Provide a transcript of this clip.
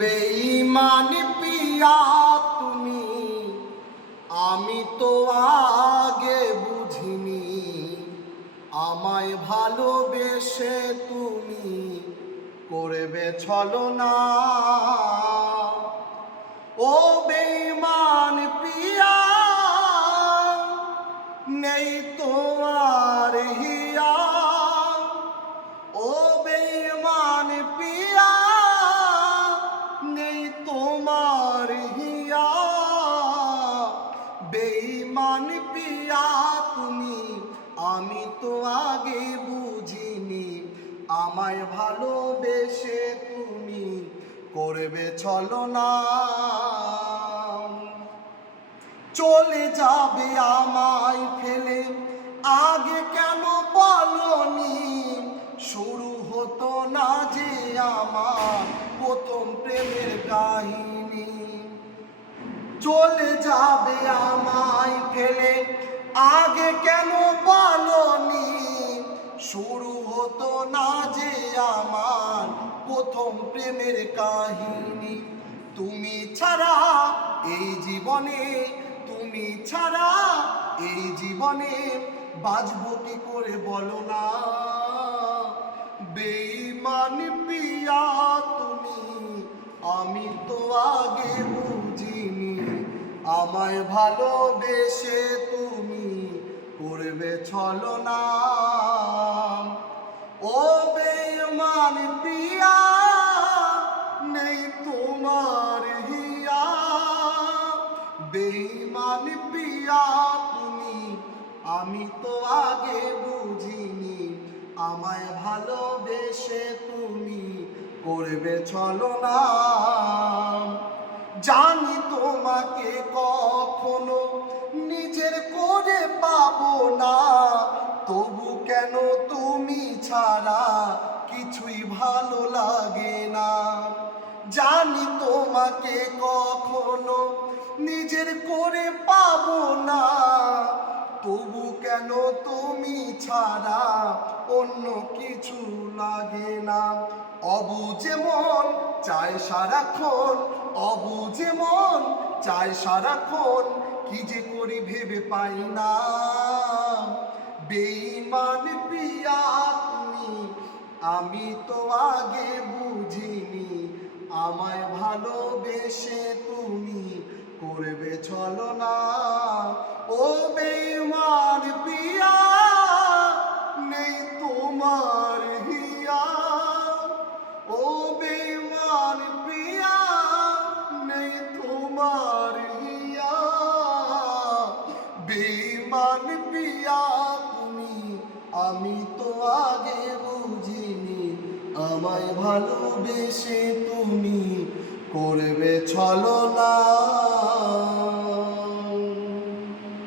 বেঈমান পিয়া তুমি, আমি তো আগে বুঝিনি, আমায় ভালোবেসে তুমি করবে ছলনা। ও বেঈমান পিয়া, নেই তোমার হিয়া। ও বেঈমান পিয়া, নেই তোমার হিয়া। বেঈমান পিয়া তুমি, আমি তো আগে বুঝিনি, আমায় ভালোবেসে তুমি করবে ছলনা। চলে যাবে আমায় ফেলে, আগে কেন বলনি? শুরু হতো না যে আমার প্রথম প্রেমের কাহিনী। চলে যাবে আমায় ফেলে, আগে কেন বলনি? শুরু হতো না যে আমার প্রথম প্রেমের কাহিনী। তুমি ছাড়া এই জীবনে, তুমি ছাড়া এই জীবনে বাঁচবো কি করে বলো না? বেঈমান পিয়া তুমি, আমি তো আগে বুঝিনি, আমায় ভালোবেসে তুমি করবে ছলনা। ও বেঈমান পিয়া, নেই তোমার হিয়া। বেঈমান পিয়া তুমি, আমি তো আগে বুঝিনি, আমায় ভালোবেসে তুমি করবে ছলনা। জানি তোমাকে কখনো নিজের করে পাবো না, তবু কেন তুমি ছাড়া কিছুই ভালো লাগে না। জানি তোমাকে কখনো নিজের করে পাবো না, তবু কেন তুমি ছাড়া অন্য কিছু লাগে না। অবুঝে মন চায় সারাক্ষণ, অবুঝে মন চায় সারাক্ষণ, কি যে করি ভেবে পাই না। বেঈমান পিয়া তুমি, আমি তো আগে বুঝিনি, আমায় ভালোবেসে তুমি করবে ছলনা। ও বেঈমান পিয়া, নেই তোমার হিয়া। ও বেঈমান পিয়া, নেই তোমার হিয়া। বেঈমান পিয়া তুমি, আমি তো আগে বুঝিনি, আমায় ভালোবেসে তুমি করবে ছলনা।